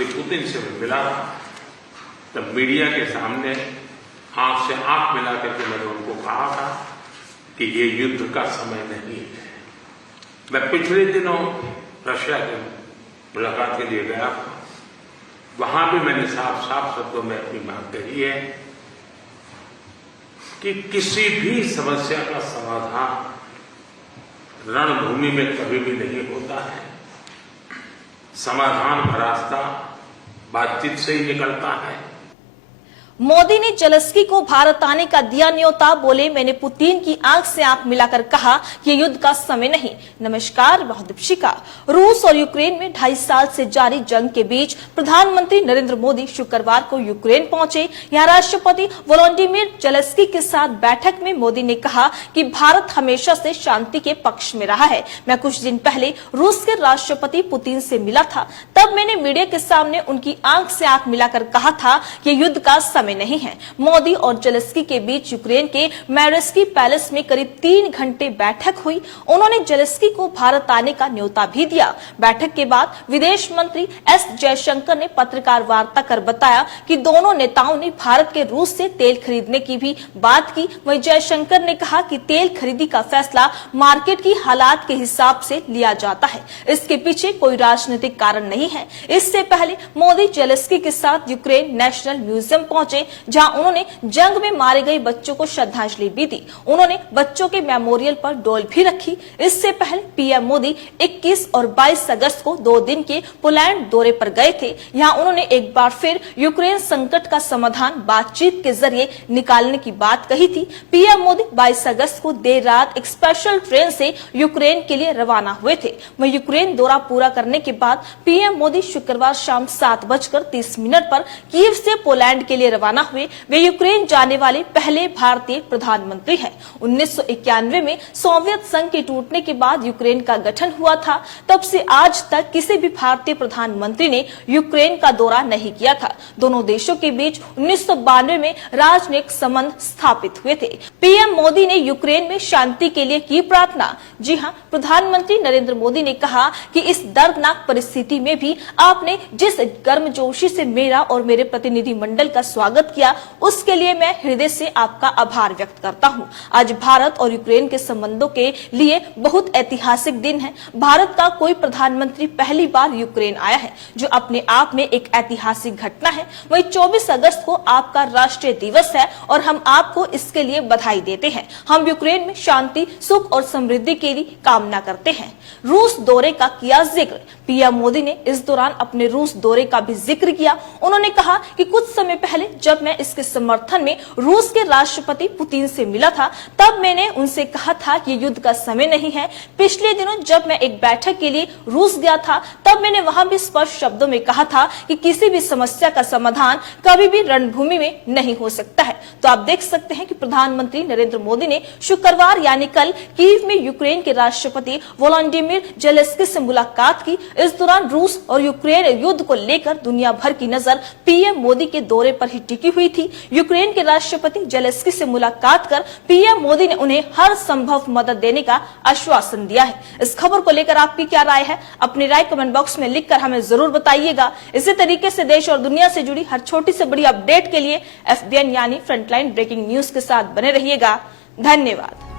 प्रधानमंत्री पुतिन से मिला तब मीडिया के सामने आंख से आंख मिला करके मैंने उनको कहा था कि ये युद्ध का समय नहीं है। मैं पिछले दिनों रशिया की मुलाकात के लिए गया था, वहां भी मैंने साफ साफ शब्दों में अपनी बात कही है कि किसी भी समस्या का समाधान रणभूमि में कभी भी नहीं होता है। समाधान का रास्ता बातचीत से ही निकलता है। मोदी ने जेलेंस्की को भारत आने का दिया न्योता। बोले, मैंने पुतिन की आंख से आंख मिलाकर कहा कि युद्ध का समय नहीं। नमस्कार, बहुत दीपिका। रूस और यूक्रेन में 2.5 साल से जारी जंग के बीच प्रधानमंत्री नरेंद्र मोदी शुक्रवार को यूक्रेन पहुंचे। यहां राष्ट्रपति वोलोडिमिर जेलेंस्की के साथ बैठक में मोदी ने कहा कि भारत हमेशा से शांति के पक्ष में रहा है। मैं कुछ दिन पहले रूस के राष्ट्रपति पुतिन से मिला था, तब मैंने मीडिया के सामने उनकी आंख से आंख मिलाकर कहा था कि युद्ध का समय नहीं है। मोदी और जेलेंस्की के बीच यूक्रेन के मैरिस्की पैलेस में करीब 3 घंटे बैठक हुई। उन्होंने जेलेंस्की को भारत आने का न्योता भी दिया। बैठक के बाद विदेश मंत्री एस जयशंकर ने पत्रकार वार्ता कर बताया कि दोनों नेताओं ने भारत के रूस से तेल खरीदने की भी बात की। वहीं जयशंकर ने कहा कि तेल खरीदी का फैसला मार्केट की हालात के हिसाब से लिया जाता है, इसके पीछे कोई राजनीतिक कारण नहीं है। इससे पहले मोदी जेलेंस्की के साथ यूक्रेन नेशनल म्यूजियम पहुंचे, जहां उन्होंने जंग में मारे गए बच्चों को श्रद्धांजलि भी दी। उन्होंने बच्चों के मेमोरियल पर डोल भी रखी। इससे पहले पीएम मोदी 21 और 22 अगस्त को 2 दिन के पोलैंड दौरे पर गए थे। यहां उन्होंने एक बार फिर यूक्रेन संकट का समाधान बातचीत के जरिए निकालने की बात कही थी। पीएम मोदी 22 अगस्त को देर रात एक स्पेशल ट्रेन से यूक्रेन के लिए रवाना हुए थे। वहीं यूक्रेन दौरा पूरा करने के बाद पीएम मोदी शुक्रवार शाम 7:30 पर कीव से पोलैंड के लिए रवाना हुए। वे यूक्रेन जाने वाले पहले भारतीय प्रधानमंत्री हैं। 1991 में सोवियत संघ के टूटने के बाद यूक्रेन का गठन हुआ था। तब से आज तक किसी भी भारतीय प्रधानमंत्री ने यूक्रेन का दौरा नहीं किया था। दोनों देशों के बीच 1992 में राजनयिक संबंध स्थापित हुए थे। पीएम मोदी ने यूक्रेन में शांति के लिए की प्रार्थना। जी हां, प्रधानमंत्री नरेंद्र मोदी ने कहा कि इस दर्दनाक परिस्थिति में भी आपने जिस गर्मजोशी से मेरा और मेरे प्रतिनिधि मंडल का स्वागत किया, उसके लिए मैं हृदय से आपका आभार व्यक्त करता हूं। आज भारत और यूक्रेन के संबंधों के लिए बहुत ऐतिहासिक दिन है। भारत का कोई प्रधानमंत्री पहली बार यूक्रेन आया है, जो अपने आप में एक ऐतिहासिक घटना है। वहीं 24 अगस्त को आपका राष्ट्रीय दिवस है और हम आपको इसके लिए बधाई देते हैं। हम यूक्रेन में शांति, सुख और समृद्धि के लिए कामना करते हैं। रूस दौरे का किया जिक्र। पीएम मोदी ने इस दौरान अपने रूस दौरे का भी जिक्र किया। उन्होंने कहा कि कुछ समय पहले जब मैं इसके समर्थन में रूस के राष्ट्रपति पुतिन से मिला था, तब मैंने उनसे कहा था कि युद्ध का समय नहीं है। पिछले दिनों जब मैं एक बैठक के लिए रूस गया था, तब मैंने वहां भी स्पष्ट शब्दों में कहा था कि किसी भी समस्या का समाधान कभी भी रणभूमि में नहीं हो सकता है। तो आप देख सकते हैं कि प्रधानमंत्री नरेंद्र मोदी ने शुक्रवार यानी कल कीव में यूक्रेन के राष्ट्रपति वोलोडिमिर जेलेंस्की से मुलाकात की। इस दौरान रूस और यूक्रेन युद्ध को लेकर दुनिया भर की नजर पीएम मोदी के दौरे पर ही टिकी हुई थी। यूक्रेन के राष्ट्रपति जेलेंस्की से मुलाकात कर पीएम मोदी ने उन्हें हर संभव मदद देने का आश्वासन दिया है। इस खबर को लेकर आपकी क्या राय है? अपनी राय कमेंट बॉक्स में लिखकर हमें जरूर बताइएगा। इसी तरीके से देश और दुनिया से जुड़ी हर छोटी से बड़ी अपडेट के लिए FBN यानी फ्रंटलाइन ब्रेकिंग न्यूज के साथ बने रहिएगा। धन्यवाद।